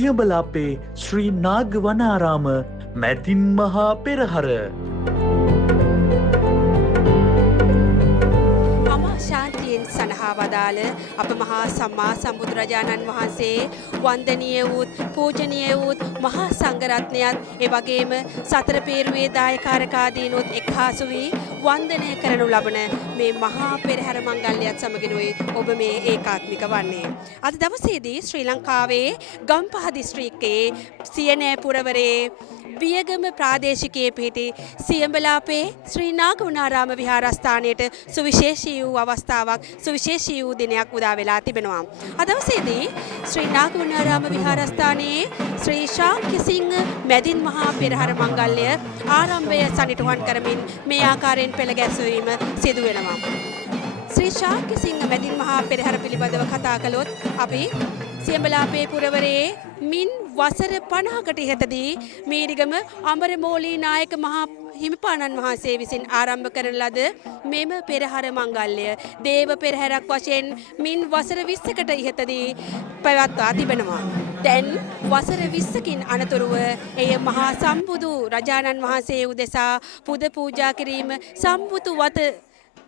සියඹල අපේ ශ්‍රී නාගවනාරාම මැදින් මහා පෙරහර ශාන්තියෙන් සඳහා වදාළ අප මහා සම්මා සම්බුදුරජාණන් වහන්සේ වන්දනීය වූත් පූජනීය වූත් මහා සංඝරත්නයත් ඒ වගේම සතර පේරුවේ දායකාරකාදීනුත් එක්හාසු වී වන්දනය කරනු ලබන මේ මහා පෙරහැර මංගල්‍යයත් සමගිනුයි ඔබ මේ ඒකාත්මික වන්නේ. අද දවසේදී ශ්‍රී ලංකාවේ ගම්පහ දිස්ත්‍රික්කයේ සියනෑ පුරවරේ වියගම ප්‍රාදේශිකයේ පිහිටි සියඹලාපේ ශ්‍රී නාගවනාරාම විහාරස්ථානයට සුවිශේෂී වූ අවස්ථාවක් සුවිශේෂී වූ දිනයක් උදා වෙලා තිබෙනවා. අද දවසේදී ශ්‍රී නාගවනාරාම විහාරස්ථානයේ ශ්‍රී ශාක්‍යසිංහ මැදින් මහා පෙරහර මංගල්‍ය ආරම්භය සනිටුහන් කරමින් මේ ආකාරයෙන් පෙළ ගැස්වීම සිදු වෙනවා. ශ්‍රී ශාක්‍යසිංහ මැදින් මහා පෙරහර පිළිබඳව කතා කළොත් අපි සියඹලාපේ පුරවරයේ මින් වසර 50කට ඉහතදී මීරිගම අමරමෝලී නායක මහා හිමිපාණන් වහන්සේ විසින් ආරම්භ කරන ලද මෙම පෙරහර මංගල්‍ය දේව පෙරහැරක් වශයෙන් මින් වසර 20කට ඉහතදී පැවැත්වා තිබෙනවා. දැන් වසර 20කින් අනතුරුව එය මහා සම්බුදු රජාණන් වහන්සේ උදෙසා පුද පූජා කිරීම සම්බුතු වත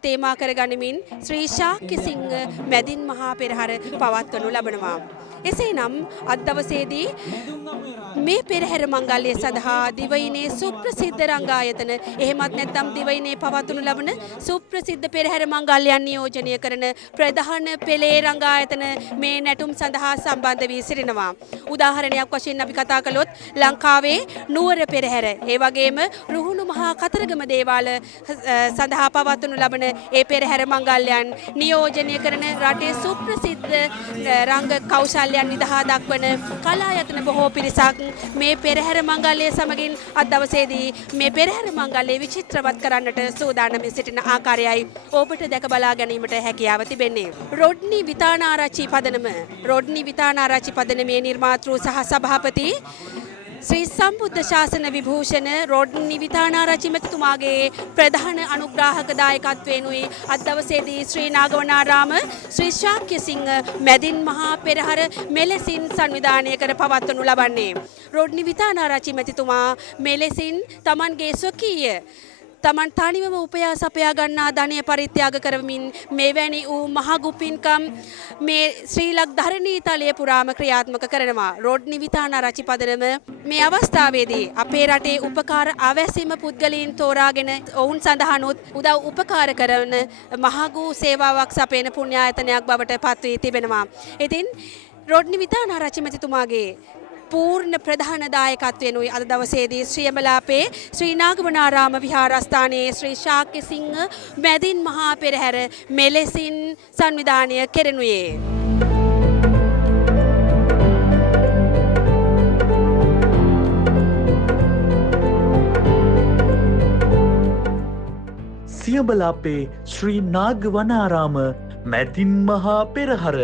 තේමා කරගනිමින් ශ්‍රී ශාක්‍යසිංහ මැදින් මහා පෙරහර පවත්වනු ලබනවා. එසේනම් අද දවසේදී මේ පෙරහැර මංගල්‍ය සඳහා දිවයිනේ සුප්‍රසිද්ධ රංගායතන එහෙමත් නැත්නම් දිවයිනේ පවත්වනු ලබන සුප්‍රසිද්ධ පෙරහැර මංගල්‍යයන් නියෝජනය කරන ප්‍රධාන පෙළේ රංගායතන මේ නැටුම් සඳහා සම්බන්ධ වී සිටිනවා. උදාහරණයක් වශයෙන් අපි කතා කළොත් ලංකාවේ නුවර පෙරහැර, ඒ වගේම රුහුණු මහා කතරගම දේවාල සඳහා පවත්වනු ලබන ඒ පෙරහැර මංගල්‍යයන් නියෝජනය කරන රටේ සුප්‍රසිද්ධ රංග කෞශල්‍යයන් විදහා දක්වන කලායතන බොහෝ පිරිසක් මේ පෙරහැර මංගල්‍ය සමගින් අද දවසේදී මේ පෙරහැර මංගල්‍ය විචිත්‍රවත් කරන්නට සූදානම් සිටින ආකාරයයි ඔබට දැක බලා ගැනීමට හැකියාව තිබෙන්නේ. රොඩ්නි විතානාරච්චි පදනමේ නිර්මාතෘ සහ සභාපති ශ්‍රී සම්බුද්ධ ශාසන විභූෂණ රොඩ්නි විතානාරච්චි මැතිතුමාගේ ප්‍රධාන අනුග්‍රාහක දායකත්වයෙනුයි අද දවසේදී ශ්‍රී නාගවනාරාම ශ්‍රී ශාක්‍යසිංහ මැදින් මහා පෙරහර මෙලෙසින් සංවිධානය කර පවත්වනු ලබන්නේ. රොඩ්නි විතානාරච්චි මැතිතුමා මෙලෙසින් තමන්ගේ ස්වකීය තමන් තනිවම උපයා සපයා ගන්නා ධනය පරිත්‍යාග කරමින් මෙවැනි වූ මහඟු පින්කම් මේ ශ්‍රී ලංක ධරණී තලය පුරාම ක්‍රියාත්මක කරනවා. රොඩ්නි විතානාරච්චි පදනම මේ අවස්ථාවේදී අපේ රටේ උපකාර අවැසීම පුද්ගලයන් තෝරාගෙන ඔවුන් සඳහානුත් උදව් උපකාර කරන මහඟු සේවාවක් සපයන පුණ්‍යායතනයක් බවට පත් වී තිබෙනවා. ඉතින් රොඩ්නි විතානාරච්චි මැතිතුමාගේ පූර්ණ ප්‍රධාන දායකත්වයෙනුයි අද දවසේදී සියඹලාපේ ශ්‍රී නාගවනාරාම විහාරස්ථානයේ ශ්‍රී ශාක්‍යසිංහ මැදින් මහා පෙරහැර මෙලෙසින් සංවිධානය කෙරෙනුයේ. සියඹලාපේ ශ්‍රී නාගවනාරාම මැදින් මහා පෙරහර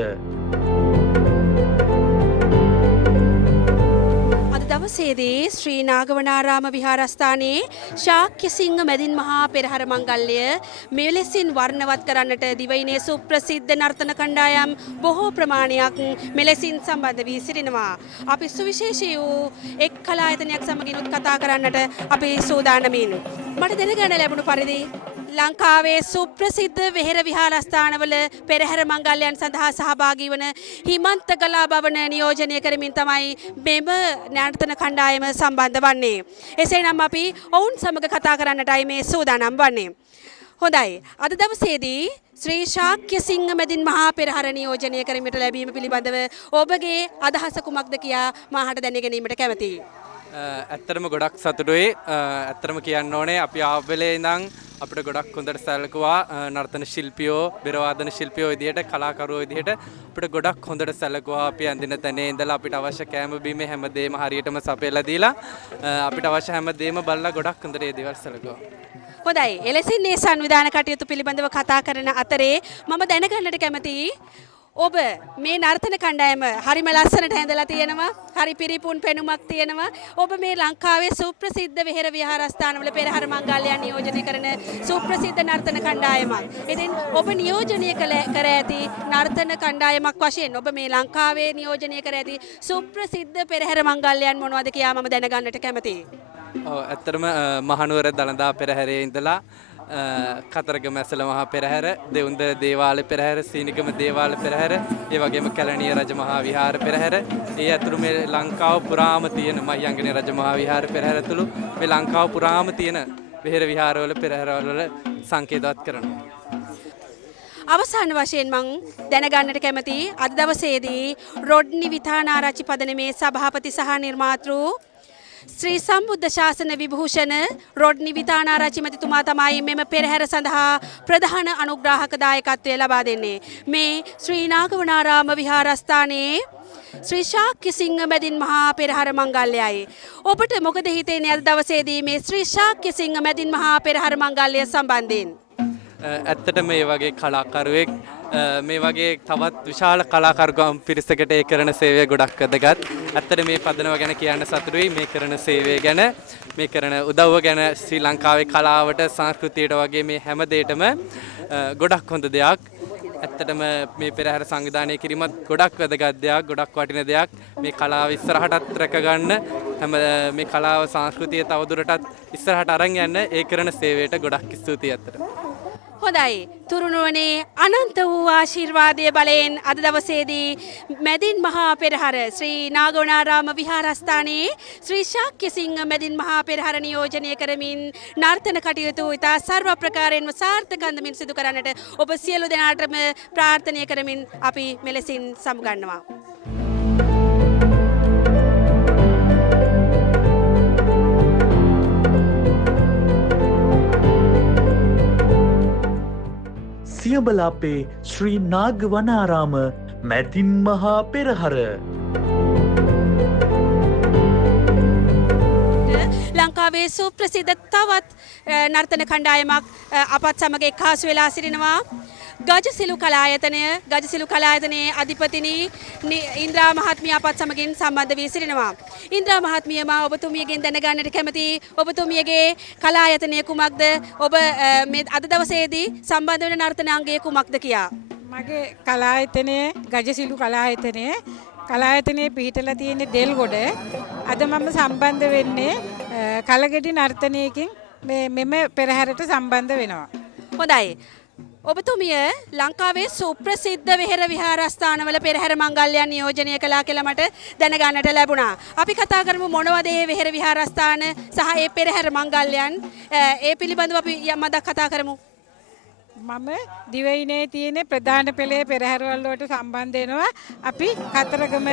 දවසේදී ශ්‍රී නාගවනාරාම විහාරස්ථානයේ ශාක්‍යසිංහ මැදින් මහා පෙරහර මංගල්‍ය මෙලෙසින් වර්ණවත් කරන්නට දිවයිනේ සුප්‍රසිද්ධ නර්තන කණ්ඩායම් බොහෝ ප්‍රමාණයක් මෙලෙසින් සම්බන්ධ වී සිටිනවා. අපි සුවිශේෂී වූ එක් කලායතනයක් සමගිනුත් කතා කරන්නට අපි සූදානමින්. මට දැනගන්න ලැබුණු පරිදි ලංකාවේ සුප්‍රසිද්ධ වෙහෙර විහාරස්ථානවල පෙරහැර මංගල්‍යයන් සඳහා සහභාගී වන හිමන්ත කලා භවන නියෝජනය කරමින් තමයි මෙම නර්තන කණ්ඩායම සම්බන්ධ වන්නේ. එසේනම් අපි ඔවුන් සමග කතා කරන්නටයි මේ සූදානම් වන්නේ. හොඳයි. අද දවසේදී ශ්‍රී ශාක්‍යසිංහ මැදින් මහා පෙරහර නියෝජනය කරමිට ලැබීම පිළිබඳව ඔබගේ අදහස කුමක්ද කියා මාහට දැන ගැනීමට කැමැතියි. ඇත්තටම ගොඩක් සතුටුයි. ඇත්තටම කියන්න ඕනේ අපි ආවෙලේ ඉඳන් අපිට ගොඩක් හොඳට සැලකුවා නර්තන ශිල්පියෝ, බෙරවාදන ශිල්පියෝ විදිහට, කලාකරුවෝ විදිහට අපිට ගොඩක් හොඳට සැලකුවා. අපි අඳින තැනේ ඉඳලා අපිට අවශ්‍ය කෑම බීම හැමදේම හරියටම සපයලා දීලා අපිට අවශ්‍ය හැමදේම බලලා ගොඩක් හොඳට ඒ දේවල් සැලකුවා. හොඳයි. එලෙසින් මේ සංවිධාන කටයුතු පිළිබඳව කතා කරන අතරේ මම දැනගන්නට කැමතියි ඔබ මේ නර්තන කණ්ඩායම හරිම ලස්සනට හැඳලා තියෙනවා. හරි පිරිපුන් පෙනුමක් තියෙනවා. ඔබ මේ ලංකාවේ සුප්‍රසිද්ධ විහෙර විහාරස්ථානවල පෙරහැර මංගල්‍යයන් නියෝජනය කරන සුප්‍රසිද්ධ නර්තන කණ්ඩායමක්. ඉතින් ඔබ නියෝජනය කර ඇති නර්තන කණ්ඩායමක් වශයෙන් ඔබ මේ ලංකාවේ නියෝජනය කර ඇති සුප්‍රසිද්ධ පෙරහැර මංගල්‍යයන් මොනවද කියලා මම දැනගන්නට කැමතියි. ඔව් ඇත්තටම මහනුවර දළදා පෙරහැරේ ඉඳලා කතරගම ඇසල මහා පෙරහැර, දෙවුන්ද දේවාල පෙරහැර, සීනිකම දේවාල පෙරහැර, ඒ වගේම කැලණිය රජ මහා විහාර පෙරහැර, ඒ ඇතුළු මේ ලංකාව පුරාම තියෙන මහියංගනේ රජ මහා විහාර පෙරහැර ඇතුළු මේ ලංකාව පුරාම තියෙන විහෙර විහාරවල පෙරහැරවල සංකේතවත් කරනවා. අවසාන වශයෙන් මං දැනගන්නට කැමතියි අද දවසේදී රොඩ්නි විතානාරච්චි පදනමේ සභාපති සහ නිර්මාතෘ ශ්‍රී සම්බුද්ධ ශාසන විභූෂණ රොඩ්නි විතානාරච්චි මැතිතුමා තමයි මෙම පෙරහැර සඳහා ප්‍රධාන අනුග්‍රාහක දායකත්වය ලබා දෙන්නේ. මේ ශ්‍රී නාගවනාරාම විහාරස්ථානයේ ශ්‍රී ශාක්‍ය සිංහ මැදින් මහා පෙරහර මංගල්‍යයයි. ඔබට මොකද හිතෙන්නේ අද දවසේදී මේ ශ්‍රී ශාක්‍ය සිංහ මැදින් මහා පෙරහර මංගල්‍ය සම්බන්ධයෙන්? ඇත්තට මේ වගේ කලාකරුවෙක් මේ වගේ තවත් විශාල කලාකරුකම් පිරිසකට ඒ කරන සේවය ගොඩක් වැදගත්. ඇත්තට මේ පදනම ගැන කියන්න සතුටුයි. මේ කරන සේවය ගැන, මේ කරන උදව්ව ගැන ශ්‍රී ලංකාවේ කලාවට, සංස්කෘතියට වගේ මේ හැම දෙයකම ගොඩක් හොඳ දෙයක්. ඇත්තටම මේ පෙරහැර සංවිධානය කිරීමත් ගොඩක් වැදගත් දෙයක්, ගොඩක් වටින දෙයක්. මේ කලාව ඉස්සරහටත් රැකගන්න, හැම මේ කලාව සංස්කෘතිය තවදුරටත් ඉස්සරහට අරන් යන්න ඒ කරන සේවයට ගොඩක් ස්තුතියි ඇත්තට. හොඳයි. තුරුණුවනේ අනන්ත වූ ආශිර්වාදය බලයෙන් අද දවසේදී මැදින් මහා පෙරහර ශ්‍රී නාගවනාරාම විහාරස්ථානයේ ශ්‍රී ශාක්‍ය සිංහ මැදින් මහා පෙරහර නියෝජනය කරමින් නර්තන කටයුතු ඉතා සර්ව ප්‍රකාරයෙන්ම සාර්ථක අන්දමින් සිදු කරන්නට ඔබ සියලු දෙනාටම ප්‍රාර්ථනය කරමින් අපි මෙලෙසින් සමුගන්නවා. සියඹල අපේ ශ්‍රී නාගවනාරාම මැදින් මහා පෙරහර. ලංකාවේ සුප්‍රසිද්ධ තවත් නර්තන කණ්ඩායමක් අපත් සමග එක්හසු වෙලා සිටිනවා. ගජසිලු කලායතනයේ අධිපතිනි ඉන්ද්‍රා මහත්මිය අපත් සමගින් සම්බන්ධ වී සිටිනවා. ඉන්ද්‍රා මහත්මිය මා ඔබතුමියගෙන් දැනගන්නට කැමතියි. ඔබතුමියගේ කලායතනය කුමක්ද? ඔබ මේ අද දවසේදී සම්බන්ධ වෙන නර්තන අංගය කුමක්ද කියා? මගේ කලායතනයේ ගජසිලු කලායතනයේ පිහිටලා තියෙන දෙල්ගොඩ. අද මම සම්බන්ධ වෙන්නේ කලගෙඩි නර්තනයකින් මෙම පෙරහැරට සම්බන්ධ වෙනවා. හොඳයි. ඔබතුමිය ලංකාවේ සුප්‍රසිද්ධ විහෙර විහාරස්ථානවල පෙරහැර මංගල්‍යයන් නියෝජනය කළා කියලා මට දැනගන්නට ලැබුණා. අපි කතා කරමු මොනවද මේ විහෙර විහාරස්ථාන සහ ඒ පෙරහැර මංගල්‍යයන් ඒ පිළිබඳව අපි යම්මදක් කතා කරමු. මම දිවයිනේ තියෙන ප්‍රධාන පෙළේ පෙරහැරවල වලට සම්බන්ධ වෙනවා. අපි කතරගම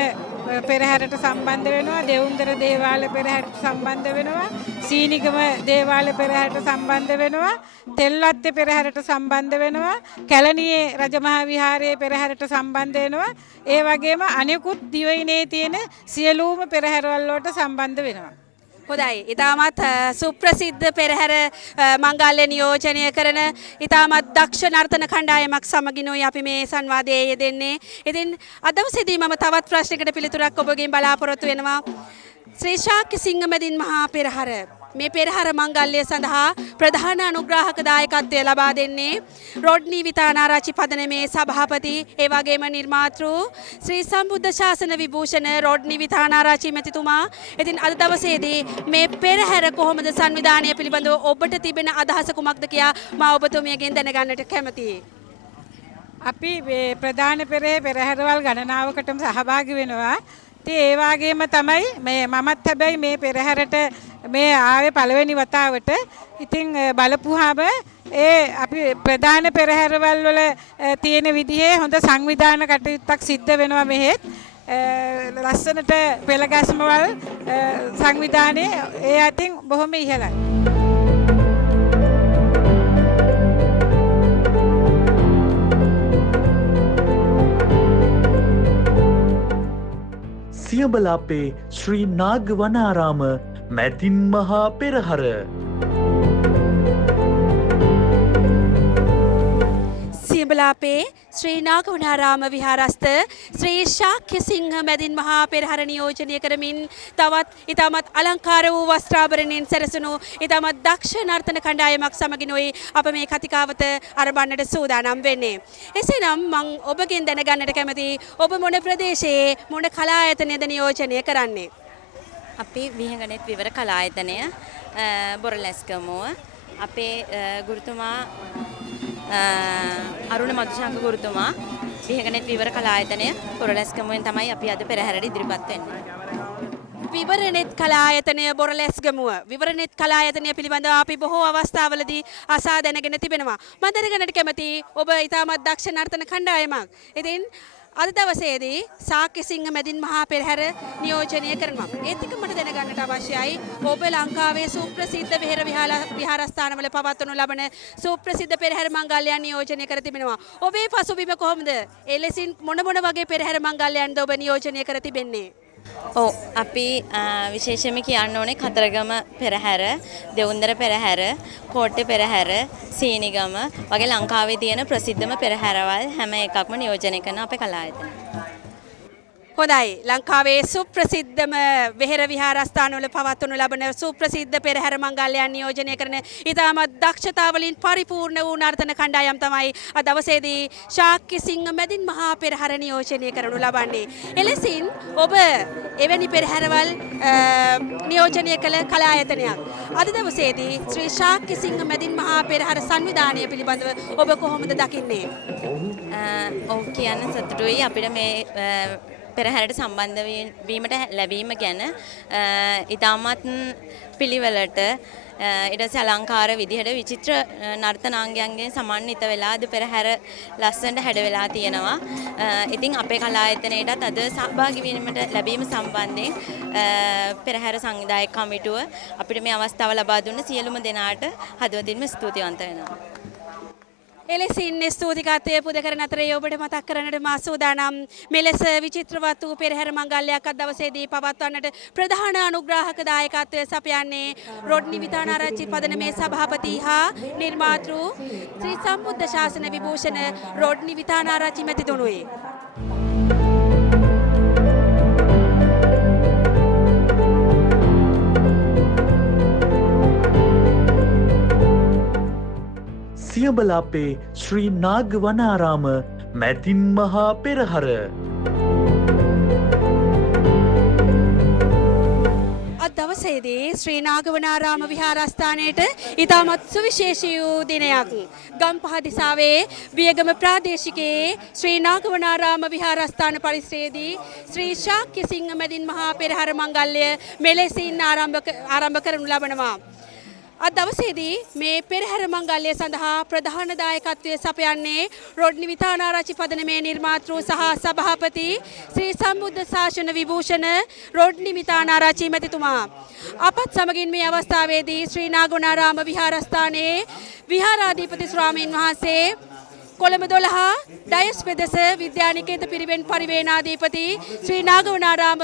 පෙරහැරට සම්බන්ධ වෙනවා. දෙවුන්දර දේවාල පෙරහැරට සම්බන්ධ වෙනවා. සීනිකම දේවාල පෙරහැරට සම්බන්ධ වෙනවා. තෙල්වත්තේ පෙරහැරට සම්බන්ධ වෙනවා. කැලණියේ රජමහා විහාරයේ පෙරහැරට සම්බන්ධ වෙනවා. ඒ වගේම අනෙකුත් දිවයිනේ තියෙන සියලුම පෙරහැරවල වලට සම්බන්ධ වෙනවා. හොඳයි. ඉතාමත් සුප්‍රසිද්ධ පෙරහැර මංගල්‍ය නියෝජනය කරන ඉතාමත් දක්ෂ නර්තන කණ්ඩායමක් සමගිනුයි අපි මේ සංවාදයේ යෙදෙන්නේ. ඉතින් අද දවසේදී මම තවත් ප්‍රශ්නයකට පිළිතුරක් ඔබගෙන් බලාපොරොත්තු වෙනවා. ශ්‍රී ශාක්‍ය සිංහ මැදින් මහා පෙරහැර මේ පෙරහැර මංගල්‍ය සඳහා ප්‍රධාන අනුග්‍රාහක දායකත්වය ලබා දෙන්නේ රොඩ්නි විතානාරච්චි පදනමේ සභාපති ඒ වගේම නිර්මාතෘ ශ්‍රී සම්බුද්ධ ශාසන විභූෂණ රොඩ්නි විතානාරච්චි මැතිතුමා. ඉතින් අද දවසේදී මේ පෙරහැර කොහොමද සංවිධානය පිළිබඳව ඔබට තිබෙන අදහස කුමක්ද කියා මා ඔබතුමියගෙන් දැනගන්නට කැමතියි. අපි ප්‍රධාන පෙරහැරවල් ගණනාවකටම සහභාගී වෙනවා. ඒ වගේම තමයි මමත් හැබැයි මේ පෙරහැරට මේ ආවේ පළවෙනි වතාවට. ඉතින් බලපුවාම අපි ප්‍රධාන පෙරහැරවල් වල තියෙන විදිහේ හොඳ සංවිධාන කටයුත්තක් සිද්ධ වෙනවා මෙහෙත්. ලස්සනට පෙළගැස්මවල් සංවිධානයේ ඒ අතින් බොහොම ඉහළයි. සියඹල අපේ ශ්‍රී නාගවනාරාම මැදින් මහා පෙරහර. සියඹලාපේ ශ්‍රී නාගවනාරාම විහාරස්ථ ශ්‍රී ශාක්‍ය සිංහ මැදින් මහා පෙරහර නියෝජනය කරමින් තවත් ඊටමත් අලංකාර වූ වස්ත්‍රාභරණයෙන් සැරසුණු ඊටමත් දක්ෂ නර්තන කණ්ඩායමක් සමගිනුයි අප මේ කතිකාවත අරඹන්නට සූදානම් වෙන්නේ. එසේනම් මම ඔබගෙන් දැනගන්නට කැමතියි ඔබ මොන ප්‍රදේශයේ මොන කලායතනයද නියෝජනය කරන්නේ? අපි විහඟනෙත් විවර කලායතනය බොරලැස්ගමුව අපේ ගුරුතුමා අරුණ මදුශංක ගුරුතුමා විහඟනෙත් විවර කලායතනය බොරලැස්ගමුවෙන් තමයි අපි අද පෙරහැරට ඉදිරිපත් වෙන්නේ. විවරනෙත් කලායතනය බොරලැස්ගමුව විවරනෙත් කලායතනය පිළිබඳව අපි බොහෝ අවස්ථාවලදී අසා දැනගෙන තිබෙනවා. මම දැනගන්නට කැමතියි ඔබ ඊටමත් දක්ෂ නර්තන කණ්ඩායමක්. ඉතින් අද දවසේදී ශාක්‍ය සිංහ මැදින් මහා පෙරහැර නියෝජනය කරනවා. ඒත් එක මට දැනගන්නට අවශ්‍යයි ඔබ ලංකාවේ සුප්‍රසිද්ධ විහාරස්ථානවල පවත්වනු ලබන සුප්‍රසිද්ධ පෙරහැර මංගල්‍යයන් නියෝජනය කර තිබෙනවා. ඔබේ පසුබිම කොහොමද? එලෙසින් මොන වගේ පෙරහැර මංගල්‍යයන්ද ඔබ නියෝජනය කර තිබෙන්නේ? ඔව් අපි විශේෂයෙන්ම කියන්න ඕනේ කතරගම පෙරහැර, දෙවුන්දර පෙරහැර, කෝට්ටේ පෙරහැර, සීනිගම වගේ ලංකාවේ තියෙන ප්‍රසිද්ධම පෙරහැරවල් හැම එකක්ම නියෝජනය කරන අපේ කලායතනය. හොඳයි. ලංකාවේ සුප්‍රසිද්ධම වෙහෙර විහාරස්ථානවල පවත්වනු ලබන සුප්‍රසිද්ධ පෙරහැර මංගල්‍යයන් නියෝජනය කරන ඉතාමත් දක්ෂතාවලින් පරිපූර්ණ වූ නර්තන කණ්ඩායම් තමයි අද දවසේදී ශාක්‍ය සිංහ මැදින් මහා පෙරහැර නියෝජනය කරනු ලබන්නේ. එලෙසින් ඔබ එවැනි පෙරහැරවල් නියෝජනය කළ කලායතනයක්. අද දවසේදී ශ්‍රී ශාක්‍ය සිංහ මැදින් මහා පෙරහැර සංවිධානය පිළිබඳව ඔබ කොහොමද දකින්නේ? ඔව් කියන්න සතුටුයි අපිට මේ පෙරහැරට සම්බන්ධ වීමට ලැබීම ගැන ඉතාමත් පිළිවෙලට ඊට පස්සේ අලංකාර විදිහට විචිත්‍ර නර්තනාංගයන්ගෙන් සමන්විත වෙලා අද පෙරහැර ලස්සනට හැඩ වෙලා තියෙනවා. ඉතින් අපේ කලායතනයටත් අද සහභාගී වීමට ලැබීම සම්බන්ධයෙන් පෙරහැර සංවිධායක කමිටුව අපිට මේ අවස්ථාව ලබා දුන්න සියලුම දෙනාට හදවතින්ම ස්තුතිවන්ත වෙනවා. එලෙසින් ස්තුතිකත්වය පුද කරන අතරේ ඔබට මතක් කරන්නට මා සූදානම් මෙලෙස විචිත්‍රවත් වූ පෙරහැර මංගල්‍යයක් අද දවසේදී පවත්වන්නට ප්‍රධාන අනුග්‍රාහක දායකත්වය සපයන්නේ රොඩ්නි විතානාරච්චි පදනමේ සභාපති හා නිර්මාතෘ ශ්‍රී සම්බුද්ධ ශාසන විභූෂණ රොඩ්නි විතානාරච්චි මැතිතුණුයි. සියඹලාපේ ශ්‍රී නාගවනාරාම මැදින් මහා පෙරහර අද දවසේදී ශ්‍රී නාගවනාරාම විහාරස්ථානයේට ඉතාමත් සුවිශේෂී වූ දිනයක්. ගම්පහ දිසාවේ වියගම ප්‍රාදේශිකයේ ශ්‍රී නාගවනාරාම විහාරස්ථාන පරිසරයේදී ශ්‍රී ශාක්‍ය සිංහ මැදින් මහා පෙරහර මංගල්‍ය මෙලෙසින් ආරම්භ කරනු ලබනවා. අද දවසේදී මේ පෙරහැර මංගල්‍ය සඳහා ප්‍රධාන දායකත්වය සපයන්නේ රොඩ්නි විතානාරච්චි පදනමේ නිර්මාතෘ සහ සභාපති ශ්‍රී සම්බුද්ධ ශාසන විභූෂණ රොඩ්නි විතානාරච්චි මැතිතුමා. අපත් සමගින් මේ අවස්ථාවේදී ශ්‍රී නාගවනාරාම විහාරස්ථානයේ විහාරාධිපති ස්වාමීන් වහන්සේ කොළඹ 12 ඩයස් පෙදෙස විද්‍යානිකේත පිරිවෙන් පරිවේනාධිපති ශ්‍රී නාගවනාරාම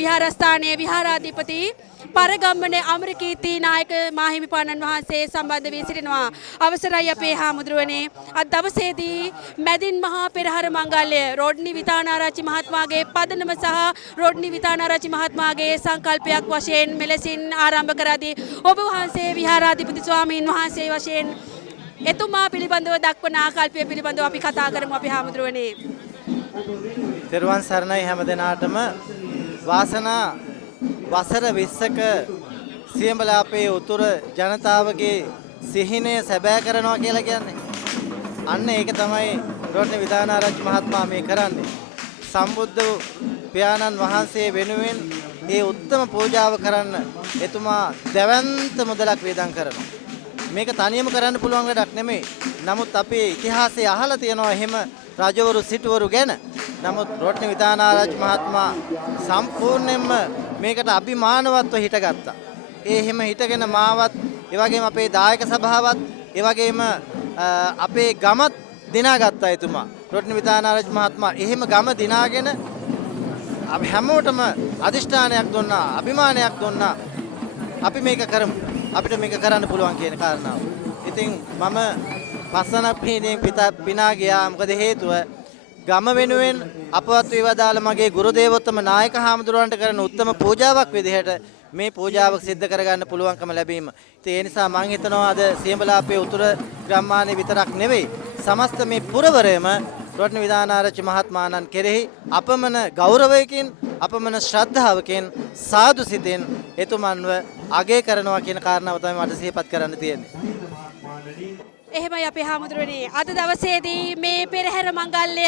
විහාරස්ථානයේ විහාරාධිපති පරගම්මන අමරකීර්ති නායක මාහිමිපාණන් වහන්සේ සම්බන්ධ වී සිටිනවා. අවසරයි අපේ හාමුදුරුවනේ. අද දවසේදී මැදින් මහා පෙරහර මංගල්‍ය රොඩ්නි විතානාරච්චි මහත්මයාගේ පදනම සහ රොඩ්නි විතානාරච්චි මහත්මයාගේ සංකල්පයක් වශයෙන් මෙලෙසින් ආරම්භ කරදී ඔබ වහන්සේ විහාරාධිපති ස්වාමීන් වහන්සේ වශයෙන් එතුමා පිළිබඳව දක්වන ආකල්පය පිළිබඳව අපි කතා කරමු අපේ හාමුදුරුවනේ. තෙරුවන් සරණයි හැම දිනාටම වාසනා වසර 20ක සියඹලාපේ උතුර ජනතාවගේ සිහිනය සැබෑ කරනවා කියලා කියන්නේ. අන්න ඒක තමයි රොඩ්නි විතානාරච්චි මහත්මයා මේ කරන්නේ. සම්බුද්ධ පියාණන් වහන්සේ වෙනුවෙන් ඒ උත්තම පූජාව කරන්න එතුමා දැවැන්ත මුදලක් වේදම් කරනවා. මේක තනියම කරන්න පුළුවන් වැඩක් නෙමෙයි. නමුත් අපේ ඉතිහාසයේ අහලා තියෙනවා එහෙම රජවරු සිටවරු ගැන. නමුත් රොඩ්නි විතානාරච්චි මහත්මයා සම්පූර්ණයෙන්ම මේකට අභිමානවත්ව හිටගත්තා. ඒ හැම හිටගෙන මාවත්, ඒ වගේම අපේ දායක සභාවත්, ඒ වගේම අපේ ගමත් දිනාගත්තා එතුමා. රොඩ්නි විතානාරච්චි මහත්මයා එහෙම ගම දිනාගෙන අපි හැමෝටම අදිෂ්ඨානයක් දුන්නා, අභිමානයක් දුන්නා. අපි මේක කරමු. අපිට මේක කරන්න පුළුවන් කියන කාරණාව. ඉතින් මම පස්සනක් පිහිනීම පිනා ගියා. මොකද හේතුව ගම වෙනුවෙන් අපවත් වේවදාල මගේ ගුරු දේවෝත්තම නායක හාමුදුරුවන්ට කරන උත්තම පූජාවක් විදිහට මේ පූජාව සිද්ධ කරගන්න පුළුවන්කම ලැබීම. ඉතින් ඒ නිසා මම හිතනවා අද සියඹලාපේ උතුර ගම්මානයේ විතරක් නෙවෙයි සමස්ත මේ පුරවරයම රොට්න විධානාරච්චි මහත්මාණන් කෙරෙහි අපමණ ගෞරවයකින් අපමණ ශ්‍රද්ධාවකින් සාදු සිතින් එතුමන්ව අගය කරනවා කියන කාරණාව තමයි මට සිහිපත් කරන්න තියෙන්නේ. එහෙමයි අපේ හාමුදුරනේ අද දවසේදී මේ පෙරහැර මංගල්‍ය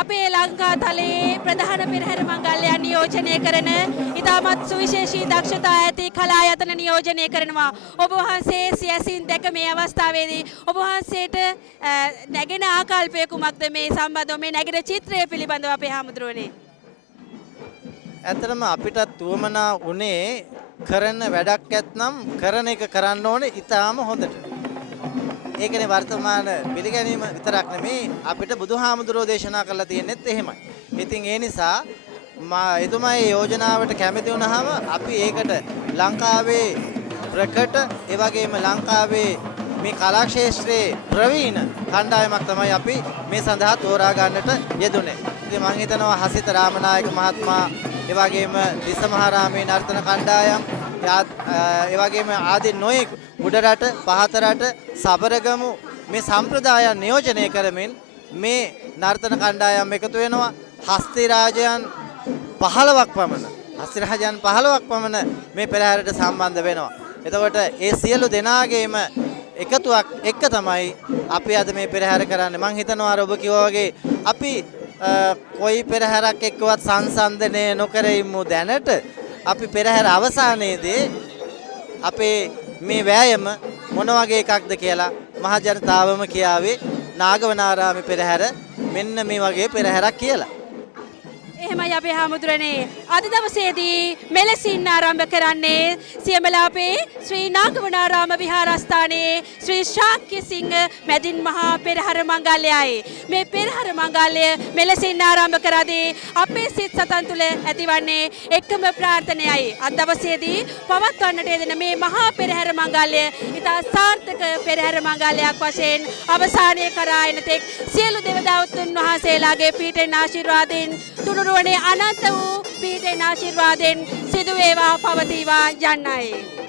අපේ ලංකාතලයේ ප්‍රධාන පෙරහැර මංගල්‍යයන් නියෝජනය කරන ඉතාමත් සුවිශේෂී දක්ෂතා ඇති කලායතන නියෝජනය කරනවා. ඔබ වහන්සේ සියසින් දැක මේ අවස්ථාවේදී ඔබ වහන්සේට නැගෙන ආකල්පය කුමක්ද මේ සම්බන්ධව මේ නැගෙන චිත්‍රය පිළිබඳව අපේ හාමුදුරනේ? ඇත්තටම අපිටත් උවමනා උනේ කරන වැඩක් ඇත්නම් කරන එක කරන්න ඕනේ ඊටාම හොඳට. ඒකනේ වර්තමාන පිළිගැනීම විතරක් නෙමේ අපිට බුදුහාමුදුරෝ දේශනා කරලා තියෙන්නේත් එහෙමයි. ඉතින් ඒ නිසා එතුමාගේ යෝජනාවට කැමති වුණාම අපි ඒකට ලංකාවේ ප්‍රකට ඒ වගේම ලංකාවේ මේ කලා ක්ෂේත්‍රයේ ප්‍රවීණ කණ්ඩායමක් තමයි අපි මේ සඳහා තෝරා ගන්නට යෙදුනේ. ඉතින් මම හිතනවා හසිත රාමනායක මහත්මයා ඒ වගේම දිසමහාරාමේ නර්තන කණ්ඩායම් ඒ වගේම ආදී නොයෙක් උඩරට පහතරට සබරගමු මේ සම්ප්‍රදායන් නියෝජනය කරමින් මේ නර්තන කණ්ඩායම් එකතු වෙනවා. හස්තිරාජයන් 15ක් පමණ මේ පෙරහැරට සම්බන්ධ වෙනවා. එතකොට ඒ සියලු දෙනාගේම එකතුවක් එක්ක තමයි අපි අද මේ පෙරහැර කරන්නේ. මම හිතනවා අර ඔබ කිව්වා වගේ අපි කොයි පෙරහැරක් එක්කවත් සංසන්දනය නොකර ඉමු දැනට අපි පෙරහැර අවසානයේදී අපේ මේ වෑයම මොන වගේ එකක්ද කියලා මහ ජනතාවම කියාවේ නාගවනාරාමේ පෙරහැර මෙන්න මේ වගේ පෙරහැරක් කියලා. එහෙමයි අපේ හාමුදුරනේ අද දවසේදී මෙලෙසින් ආරම්භ කරන්නේ සියඹලාපේ ශ්‍රී නාගවනාරාම විහාරස්ථානයේ ශ්‍රී ශාක්‍ය සිංහ මැදින් මහා පෙරහර මංගල්‍යයයි. මේ පෙරහර මංගල්‍ය මෙලෙසින් ආරම්භ කරදී අපේ සිත් සතන් තුළ ඇතිවන්නේ එකම ප්‍රාර්ථනයයි. අද දවසේදී පවත්වන්නට යෙදෙන මේ මහා පෙරහර මංගල්‍ය ඉතා සාර්ථක පෙරහර මංගල්‍යයක් වශයෙන් අවසානය කරා එන තෙක් සියලු දෙවදාවුතුන් වහන්සේලාගේ පීඨෙන් ආශිර්වාදයෙන් තුනුරුවනේ අනන්ත වූ පීඨෙන් ආශිර්වාදයෙන් සිදු වේවා පවතිවා යන්නයි.